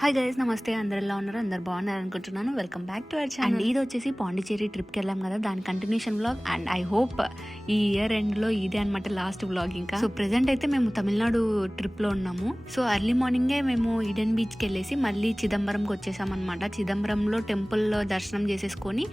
Hi guys, నమస్తే. అందరు ఎలా ఉన్నారు? అందరు బాగున్నారు అనుకుంటున్నాను. Welcome back to our channel. ఇది వచ్చేసి పాండిచేరి ట్రిప్కి వెళ్ళాం కదా, దాని continuation vlog. And I hope ఈ ఇయర్ ఎండ్లో ఇదే అనమాట లాస్ట్ వ్లాగ్. ఇంకా సో ప్రెసెంట్ అయితే మేము తమిళనాడు ట్రిప్లో ఉన్నాము. సో ఎర్లీ మార్నింగే మేము ఈడెన్ బీచ్కి వెళ్ళేసి మళ్ళీ చిదంబరంకి వచ్చేసాం అనమాట. చిదంబరంలో టెంపుల్లో దర్శనం చేసేసుకొని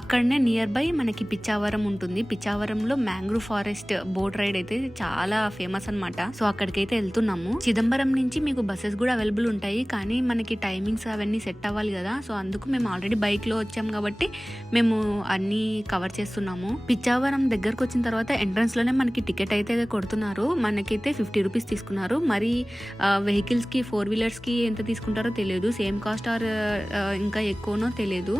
అక్కడనే నియర్ బై మనకి పిచ్చావరం ఉంటుంది. పిచ్చావరంలో మ్యాంగ్రూవ్ ఫారెస్ట్ బోట్ రైడ్ అయితే చాలా ఫేమస్ అనమాట. సో అక్కడికైతే వెళ్తున్నాము. చిదంబరం నుంచి మీకు బస్సెస్ కూడా అవైలబుల్ ఉంటాయి, కానీ మనకి టైమింగ్స్ అవన్నీ సెట్ అవ్వాలి కదా. సో అందుకు మేము ఆల్రెడీ బైక్లో వచ్చాం కాబట్టి మేము అన్నీ కవర్ చేస్తున్నాము. పిచ్చావరం దగ్గరకు వచ్చిన తర్వాత ఎంట్రన్స్లోనే మనకి టికెట్ అయితే కొడుతున్నారు. మనకైతే 50 రూపీస్ తీసుకున్నారు. మరి వెహికల్స్కి 4 వీలర్స్కి ఎంత తీసుకుంటారో తెలియదు. సేమ్ కాస్ట్ ఆర్ ఇంకా ఎక్కువనో తెలియదు.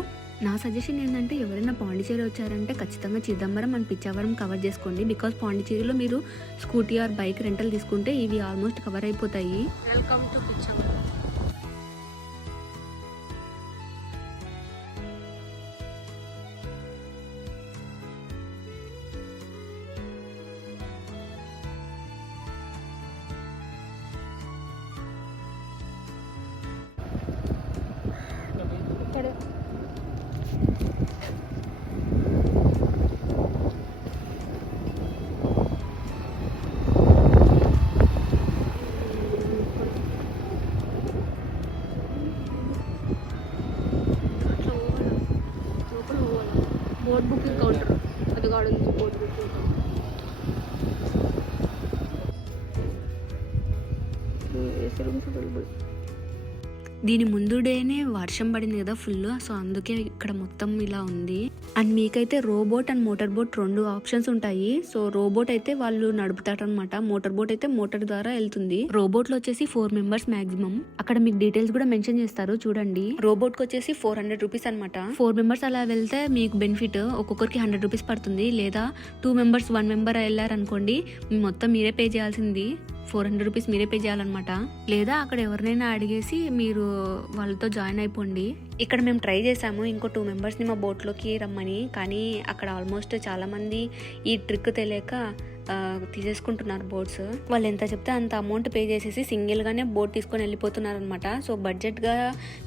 నా సజెషన్ ఏంటంటే ఎవరైనా పాండిచేరి వచ్చారంటే ఖచ్చితంగా చిదంబరం అండ్ పిచ్చావరం కవర్ చేసుకోండి. బికాస్ పాండిచేరిలో మీరు స్కూటీ ఆర్ బైక్ రెంటల్ తీసుకుంటే ఇవి ఆల్మోస్ట్ కవర్ అయిపోతాయి. Welcome to Pichavaram. Boat booking counter అది కూడా ఉంది. Boat booking counter. దీని ముందు డేనే వర్షం పడింది కదా ఫుల్. సో అందుకే ఇక్కడ మొత్తం ఇలా ఉంది. అండ్ మీకైతే robot and motor boat 2 options ఉంటాయి. సో రోబోట్ అయితే వాళ్ళు నడుపుతారనమాట. మోటార్ బోట్ అయితే మోటార్ ద్వారా వెళ్తుంది. రోబోట్ లో వచ్చేసి 4 మెంబర్స్ మాక్సిమం. అక్కడ మీకు డీటెయిల్స్ కూడా మెన్షన్ చేస్తారు చూడండి. రోబోట్ కి వచ్చేసి 400 రూపీస్ అనమాట. 4 మెంబర్స్ అలా వెళ్తే మీకు బెనిఫిట్ ఒక్కొక్కరికి 100 రూపీస్ పడుతుంది. లేదా 2 మెంబర్స్ 1 మెంబర్ వెళ్ళారనుకోండి, మొత్తం మీరే పే చేయాల్సింది. 400 రూపీస్ మీరే పే చేయాలన్నమాట. లేదా అక్కడ ఎవరినైనా అడిగేసి మీరు వాళ్ళతో జాయిన్ అయిపోండి. ఇక్కడ మేము ట్రై చేసాము ఇంకో 2 మెంబర్స్ని మా బోట్లోకి రమ్మని, కానీ అక్కడ ఆల్మోస్ట్ చాలా మంది ఈ ట్రిక్ తెలియక తీసేసుకుంటున్నారు బోట్స్. వాళ్ళు ఎంత చెప్తే అంత అమౌంట్ పే చేసేసి సింగిల్గానే బోట్ తీసుకొని వెళ్ళిపోతున్నారు అనమాట. సో బడ్జెట్గా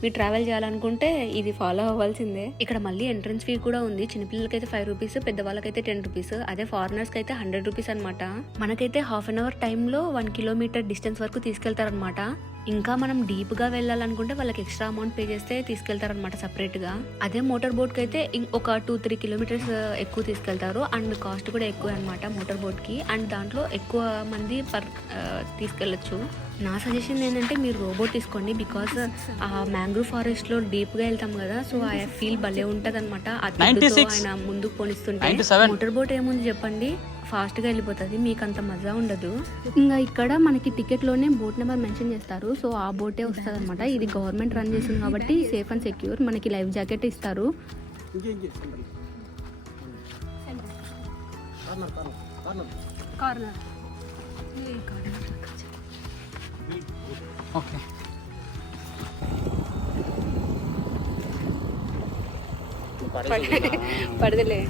మీరు ట్రావెల్ చేయాలనుకుంటే ఇది ఫాలో అవ్వాల్సిందే. ఇక్కడ మళ్ళీ ఎంట్రన్స్ ఫీ కూడా ఉంది. చిన్నపిల్లలకైతే 5 రూపీస్, పెద్దవాళ్ళకైతే 10 రూపీస్. అదే ఫారినర్స్కి అయితే 100 రూపీస్ అనమాట. మనకైతే ½ అన్ అవర్ టైంలో 1 కిలోమీటర్ డిస్టెన్స్ వరకు తీసుకెళ్తారనమాట. ఇంకా మనం డీప్గా వెళ్ళాలనుకుంటే వాళ్ళకి ఎక్స్ట్రా అమౌంట్ పే చేస్తే తీసుకెళ్తారనమాట సపరేట్గా. అదే మోటార్ బోట్కి అయితే ఒక 2-3 కిలోమీటర్స్ ఎక్కువ తీసుకెళ్తారు. అండ్ కాస్ట్ కూడా ఎక్కువ అనమాట మోటార్ బోట్కి. అండ్ దాంట్లో ఎక్కువ మంది తీసుకెళ్ళచ్చు. నా సజెషన్ ఏంటంటే మీరు రోబోట్ తీసుకోండి. బికాస్ ఆ మ్యాంగ్రూవ్ ఫారెస్ట్లో డీప్గా వెళ్తాం కదా. సో ఆ ఫీల్ భలే ఉంటుంది అనమాట. ఆయన ముందుకు పోనిస్తుంటే. మోటార్ బోట్ ఏముంది చెప్పండి, ఫాస్ట్గా వెళ్ళిపోతుంది, మీకు అంత మజా ఉండదు. ఇంకా ఇక్కడ మనకి టికెట్లోనే బోట్ నెంబర్ మెన్షన్ చేస్తారు. సో ఆ బోటే వస్తుంది అనమాట. ఇది గవర్నమెంట్ రన్ చేసింది కాబట్టి సేఫ్ అండ్ సెక్యూర్. మనకి లైఫ్ జాకెట్ ఇస్తారు. పడదలే.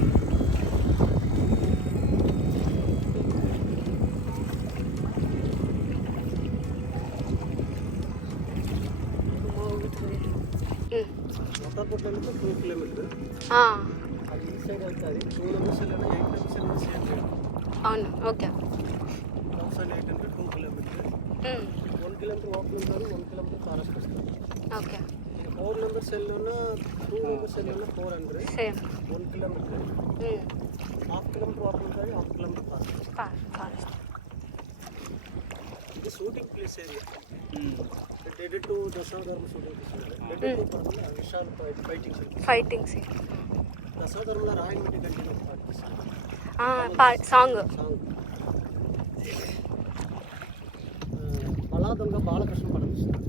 అవును, ఓకే. 1 కిలోమీటర్ వాక్ ఉంటారు, 1 కిలోమీటర్ ఫారెస్ట్ వస్తారు. ఓకే. 4 మెంబర్స్ వెళ్ళినా 2 మెంబర్స్ వెళ్ళినా 400. సేమ్ 1 కిలోమీటర్, ½ కిలోమీటర్ వాక్ ఉంటుంది, ½ కిలోమీటర్ ఫారెస్ట్. ఇది షూటింగ్ ప్లేస్ ఏరియా. డెడ్ టు దశావతారం షూటింగ్ ప్లేస్. డెడ్ టు విశాల్ ఫైటింగ్స్. దశావతారంలో రాయలమిటి కంటిన్యూ సాంగ్. బలాదంగా బాలకృష్ణ పడమిస్తారు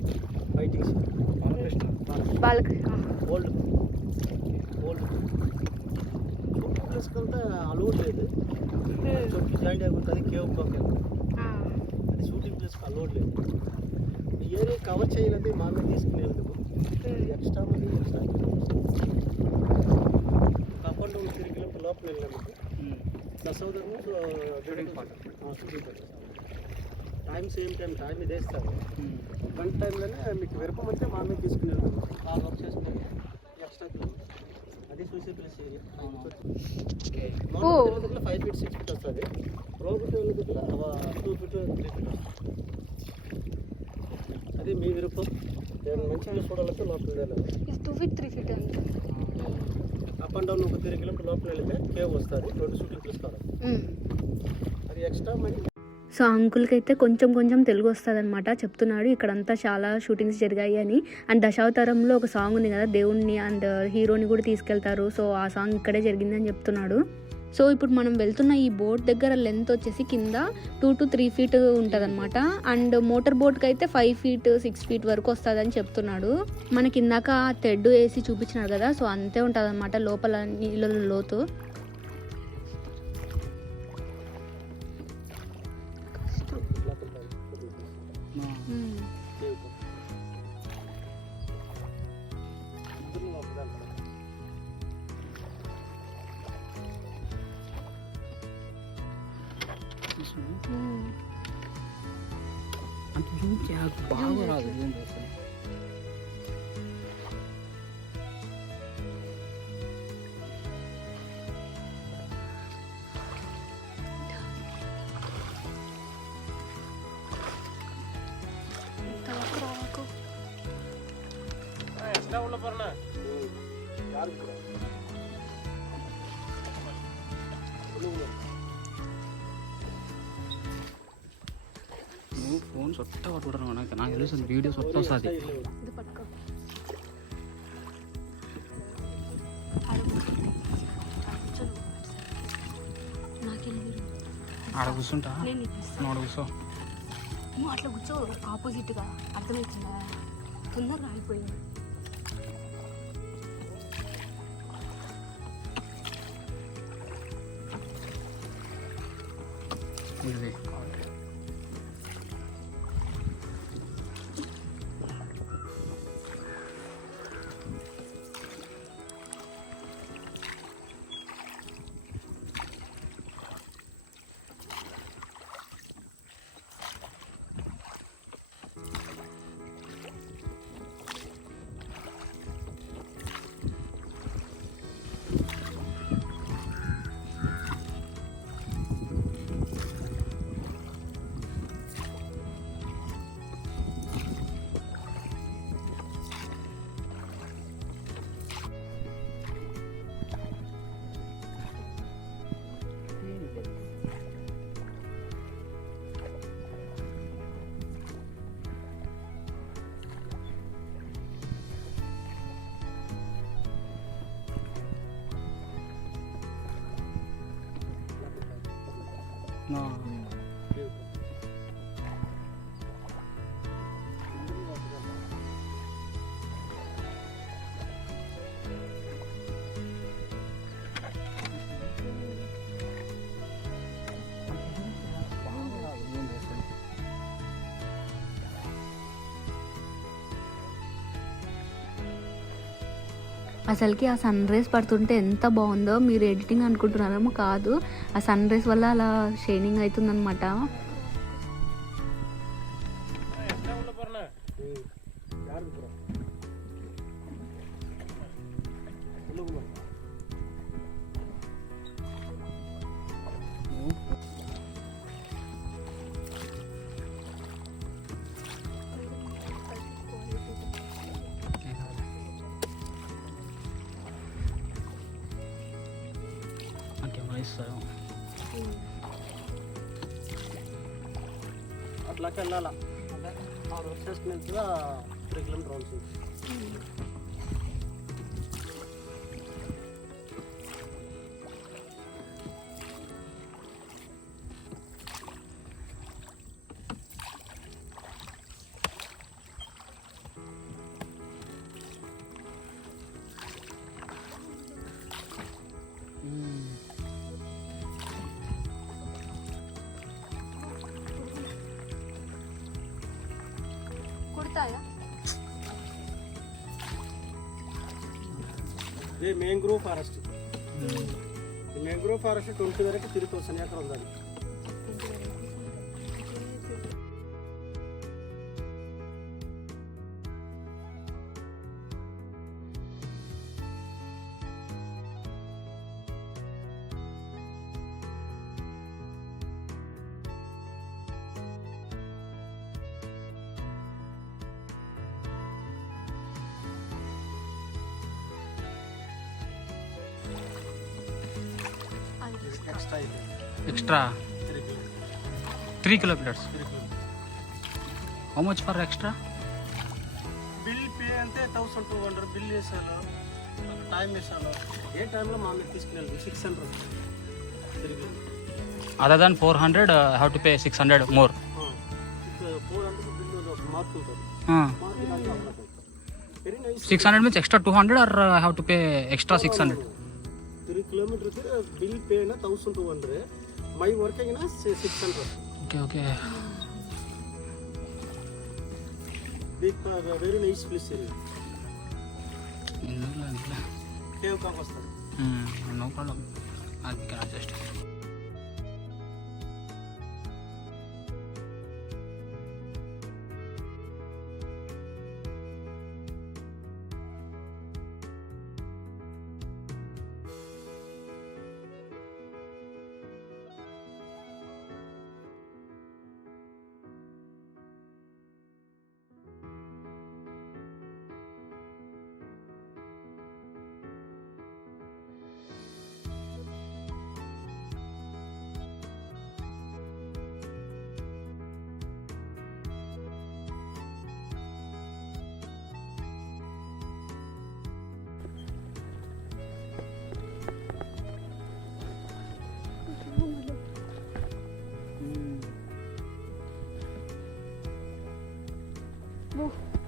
ఫైటింగ్స్. బాలకృష్ణ ఓల్డ్ ప్లేస్కంతా అలౌడ్ లేదు. చోటు జాయింట్ అయిపోతుంది. కేవ్ బ్లాక్ అది షూటింగ్ ప్లేస్కి అలౌడ్ లేదు. ఈ ఏరియా కవర్ చేయాలంటే మా మీద తీసుకునేందుకు ఎక్స్ట్రా మంది కాకుండా 3 కిలోమీటర్ లోపల వెళ్ళినందుకు దశవతారం షూటింగ్ పాట. టైం సేమ్ టైం ఇది వేస్తారు. గంట టైంలోనే మీకు విరపం అంటే మా మీద తీసుకుని వెళ్తాం. ఆ వర్క్ చేసుకుని ఎక్స్ట్రా అది చూసే ప్లేస్ ఏరియా. దగ్గర 5 feet 6 feet వస్తుంది. రోబోట్ దగ్గర 2 feet 3 feet వస్తుంది. అది మీ విరపం. నేను మంచిగా చూడాలంటే లోపల వెళ్ళాలి. 2 feet 3 feet అంతే. అప్ అండ్ డౌన్ ఒక 3 kilometers లోపల వెళ్తే కేవ్ వస్తుంది. 2 షూటింగ్ ప్లేస్ కావాలి. అది ఎక్స్ట్రా మనీ. సో అంకుల్కి అయితే కొంచెం కొంచెం తెలుగు వస్తుంది అనమాట. చెప్తున్నాడు ఇక్కడంతా చాలా షూటింగ్స్ జరిగాయి అని. అండ్ దశావతారంలో ఒక సాంగ్ ఉంది కదా, దేవుణ్ణి అండ్ హీరోని కూడా తీసుకెళ్తారు. సో ఆ సాంగ్ ఇక్కడే జరిగిందని చెప్తున్నాడు. సో ఇప్పుడు మనం వెళ్తున్న ఈ బోట్ దగ్గర లెంత్ వచ్చేసి కింద 2 to 3 feet ఉంటుంది అనమాట. అండ్ మోటార్ బోట్కి అయితే 5 feet 6 feet వరకు వస్తుందని చెప్తున్నాడు. మనకి ఇందాక తెడ్డు వేసి చూపించినాడు కదా, సో అంతే ఉంటుంది అనమాట లోపల నీళ్ళ లోతు. బాగా రాదు. ఫోన్ సొట్ట పట్టుకుంటాను నాకు తెలుసు వీడియో సొట్ట వస్తుంది. ఆడ కూర్చుంటా ఆడ కూర్చో. అట్లా కూర్చో ఆపోజిట్గా అర్థమవుతుందా? తొందరగా అయిపోయింది. ఇది అసలుకి ఆ సన్ రైజ్ పడుతుంటే ఎంత బాగుందో. మీరు ఎడిటింగ్ అనుకుంటున్నారేమో, కాదు, ఆ సన్ రైజ్ వల్ల అలా షైనింగ్ అవుతుందన్నమాట. అట్లాగే వెళ్ళాలా. ఆ రోడ్ చేసుకుని 3 kilometers రౌండ్స్. ఇది మ్యాంగ్రోవ్ ఫారెస్ట్. ఈ మ్యాంగ్రోవ్ ఫారెస్ట్ 20 వరకు తిరుగుతుంది. ఎక్కడ ఉండాలి. ఎక్స్ట్రా అయితే extra 3 kilometers. 3 kilometers. How much for extra? Bill pay అంటే 1200 బిల్ వేసాను, టైం వేసాను. ఏ టైంలో మా మీద తీసుకుని 600 తిరిగి Other than 400, I have to pay 600 more. 400 bill ఒక మార్క్ ఉంటుంది. మార్క్ దాంట్లో అప్లై అవుతుంది. Very nice. 600 means extra 200 or I have to pay extra 600? 3 kilometers bill pay na 1200. My working na 600. Okay. Big very nice place area. No Cave ka vastadu. No problem. I can adjust.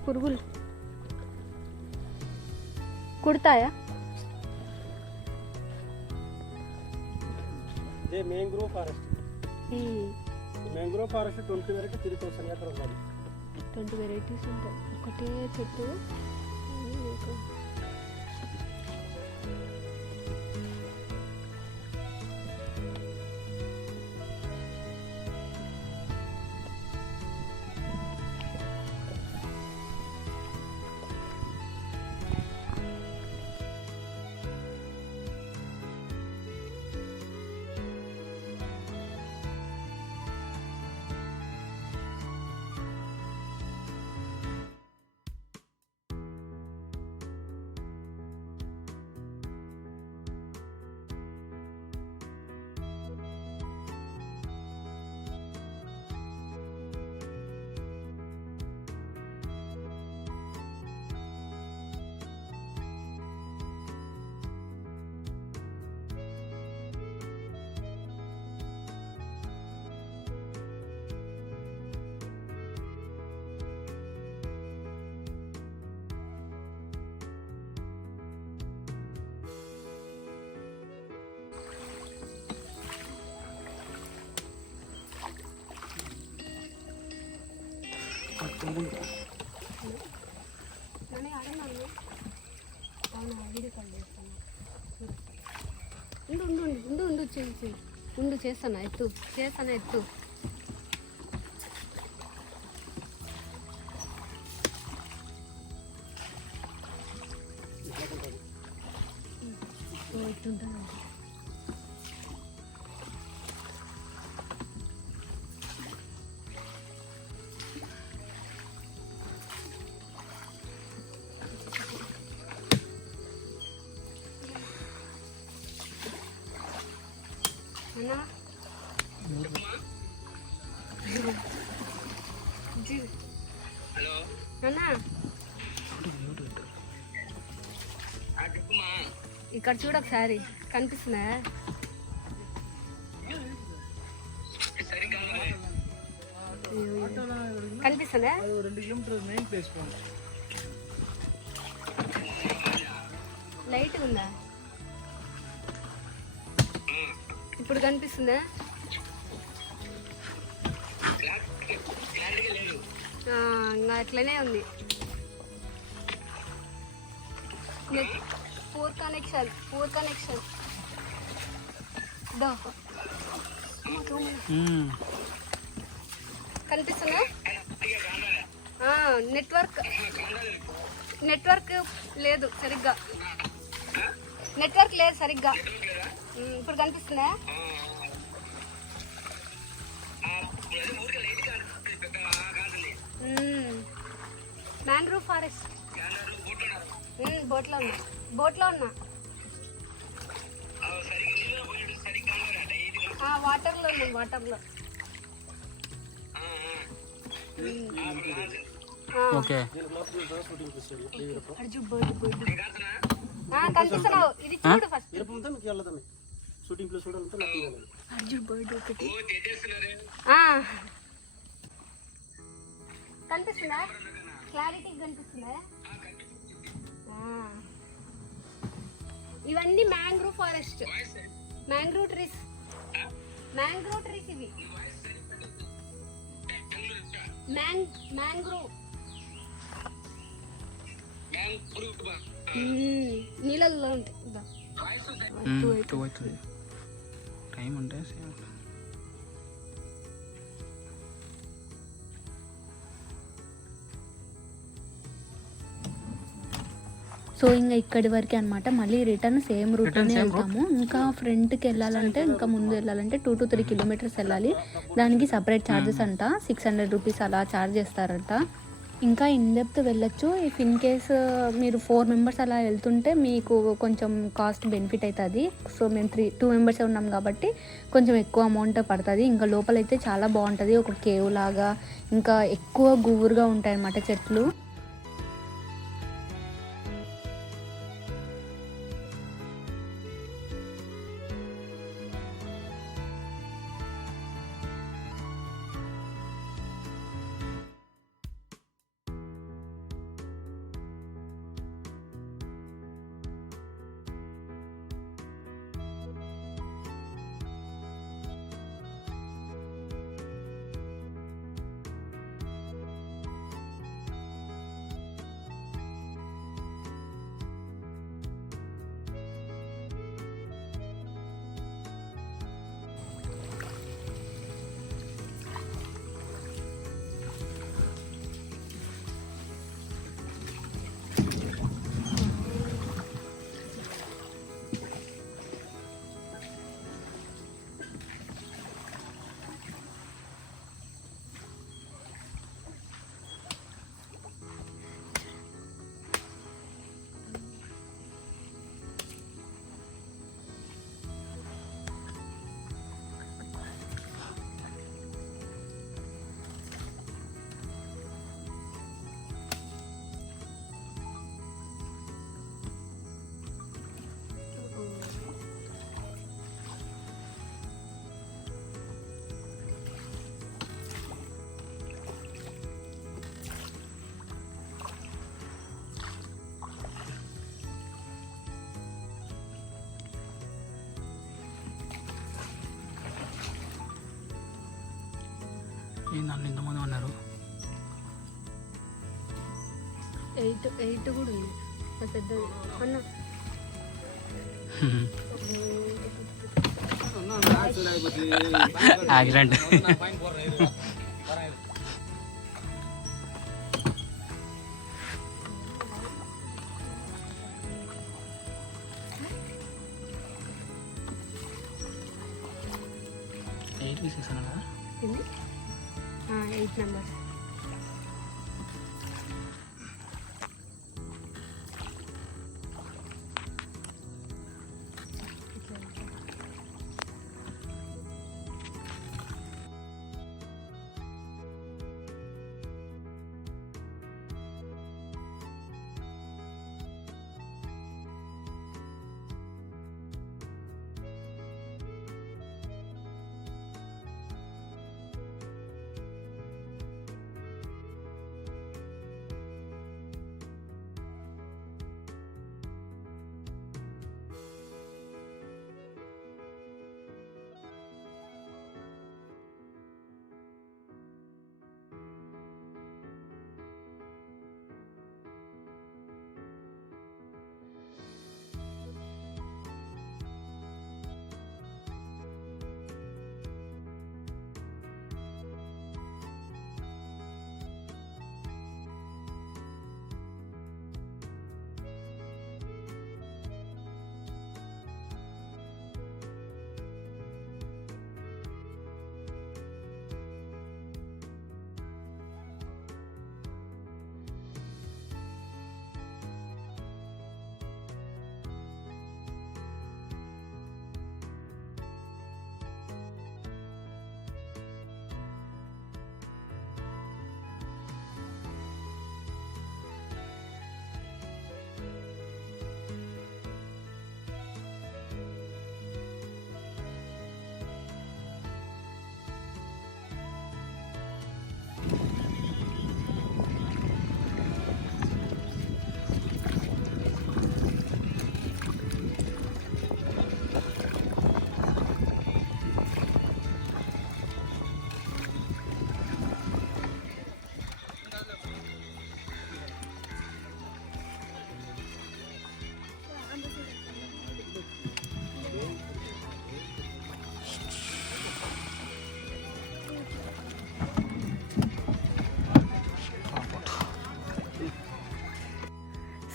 పురుగులు కుడతాయా? ఇదే mangrove forest. Mangrove forest 20 వరకు 3000 ఎకరాలు ఉంది. 20 varieties ఉంటాయి ఒకటే చెట్టు. ఉండు చేస్తాను ఎత్తు. ఎత్తుంటాను. ఇక్కడ చూడ ఒకసారి కనిపిస్తుందా? కనిపిస్తుందా? 2 kilometers main place point. Light ఉందా? ఇప్పుడు కనిపిస్తుందా? ఇంకా అట్లనే ఉంది. పూర్ కనెక్షన్ కనిపిస్తుందా? నెట్వర్క్ లేదు సరిగ్గా. ఇప్పుడు కనిపిస్తుందా? Mangrove forest. బోట్లో ఉన్నా. వాటర్లో ఉన్నాం, వాటర్లో. ఓకే. కనిపిస్తున్నావు, ఇది చూడు ఫస్ట్. ఇరపంతా మీకు వెళ్ళదామే షూటింగ్ ప్లేస్ చూడాలంటే నాకు ఇవ్వాలి. కనిపిస్తుందా? క్లారిటీ కనిపిస్తుందా? ఇవన్నీ mangrove forest, mangrove trees, mangrove trees ఇవి. మ్యాంగ్రూవ్ నీళ్ళల్లో ఉంటాయి. టైం అంటే సో ఇంకా ఇక్కడి వరకే అనమాట. మళ్ళీ రిటర్న్ సేమ్ రూట్లోనే వెళ్తాము. ఇంకా ఫ్రంట్కి వెళ్ళాలంటే, ఇంకా ముందు వెళ్ళాలంటే 2 to 3 kilometers వెళ్ళాలి. దానికి సపరేట్ ఛార్జెస్ అంట, 600 rupees అలా ఛార్జ్ చేస్తారంట. ఇంకా ఇన్ డెప్త్ వెళ్ళొచ్చు. ఇఫ్ ఇన్ కేస్ మీరు 4 members అలా వెళ్తుంటే మీకు కొంచెం కాస్ట్ బెనిఫిట్ అవుతుంది. సో మేము 2 members ఉన్నాం కాబట్టి కొంచెం ఎక్కువ అమౌంట్ పడుతుంది. ఇంకా లోపలైతే చాలా బాగుంటుంది, ఒక కేవ్ లాగా. ఇంకా ఎక్కువ గుబురుగా ఉంటాయి అన్నమాట చెట్లు. నన్ను ఇంతమంది అన్నారు. 8 కూడా ఉంది పెద్దది అన్న. యాక్సిడెంట్. Eight 8 members.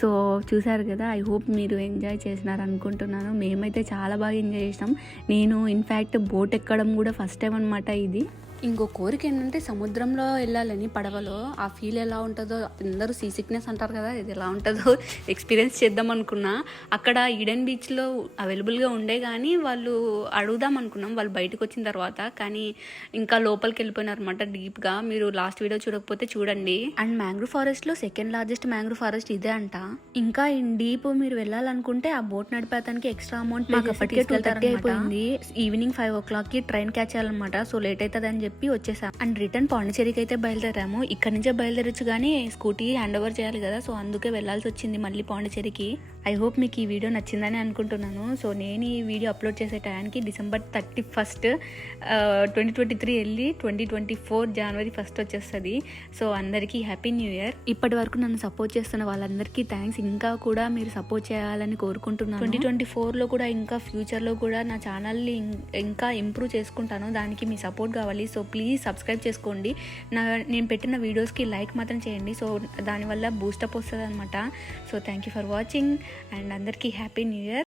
సో చూసారు కదా, ఐ హోప్ మీరు ఎంజాయ్ చేసినారు అనుకుంటున్నాను. మేమైతే చాలా బాగా ఎంజాయ్ చేసినాం. నేను ఇన్ఫ్యాక్ట్ బోట్ ఎక్కడం కూడా ఫస్ట్ టైం అనమాట ఇది. ఇంకో కోరిక ఏంటంటే సముద్రంలో వెళ్ళాలని పడవలో, ఆ ఫీల్ ఎలా ఉంటుందో, అందరూ సీ సిక్నెస్ అంటారు కదా, ఇది ఎలా ఉంటుందో ఎక్స్పీరియన్స్ చేద్దాం అనుకున్నా. అక్కడ ఈడెన్ బీచ్లో అవైలబుల్గా ఉండే కానీ వాళ్ళు అడుగుదాం అనుకున్నాం వాళ్ళు బయటకు వచ్చిన తర్వాత, కానీ ఇంకా లోపలికి వెళ్ళిపోయినారు అనమాట డీప్గా. మీరు లాస్ట్ వీడియో చూడకపోతే చూడండి. అండ్ మ్యాంగ్రూవ్ ఫారెస్ట్లో సెకండ్ లార్జెస్ట్ మ్యాంగ్రూవ్ ఫారెస్ట్ ఇదే అంట. ఇంకా ఇన్ డీప్ మీరు వెళ్ళాలనుకుంటే ఆ బోట్ నడిపేతానికి ఎక్స్ట్రా అమౌంట్ అయిపోయింది. ఈవినింగ్ 5 o'clockకి ట్రైన్ క్యాచ్ చేయాలన్నమాట. సో లేట్ అవుతుంది అని చెప్పి వచ్చేసాం. అండ్ రిటర్న్ పాండిచేరికి అయితే బయలుదేరాము. ఇక్కడ నుంచే బయలుదేరచ్చు కానీ స్కూటీ హ్యాండ్ ఓవర్ చేయాలి కదా, సో అందుకే వెళ్ళాల్సి వచ్చింది మళ్ళీ పాండిచేరికి. ఐ హోప్ మీకు ఈ వీడియో నచ్చిందని అనుకుంటున్నాను. సో నేను ఈ వీడియో అప్లోడ్ చేసే టైంకి December 31st 2023 వెళ్ళి 2024 January 1st వచ్చేస్తుంది. సో అందరికీ హ్యాపీ న్యూ ఇయర్. ఇప్పటి వరకు నన్ను సపోర్ట్ చేస్తున్న వాళ్ళందరికీ థ్యాంక్స్. ఇంకా కూడా మీరు సపోర్ట్ చేయాలని కోరుకుంటున్నాను. 2024లో కూడా ఇంకా ఫ్యూచర్లో కూడా నా ఛానల్ని ఇంకా ఇంప్రూవ్ చేసుకుంటాను. దానికి మీ సపోర్ట్ కావాలి. సో ప్లీజ్ సబ్స్క్రైబ్ చేసుకోండి. నేను పెట్టిన వీడియోస్కి లైక్ మాత్రం చేయండి. సో దానివల్ల బూస్టప్ వస్తుంది అనమాట. So thank you for watching and అందరికీ హ్యాపీ న్యూ ఇయర్.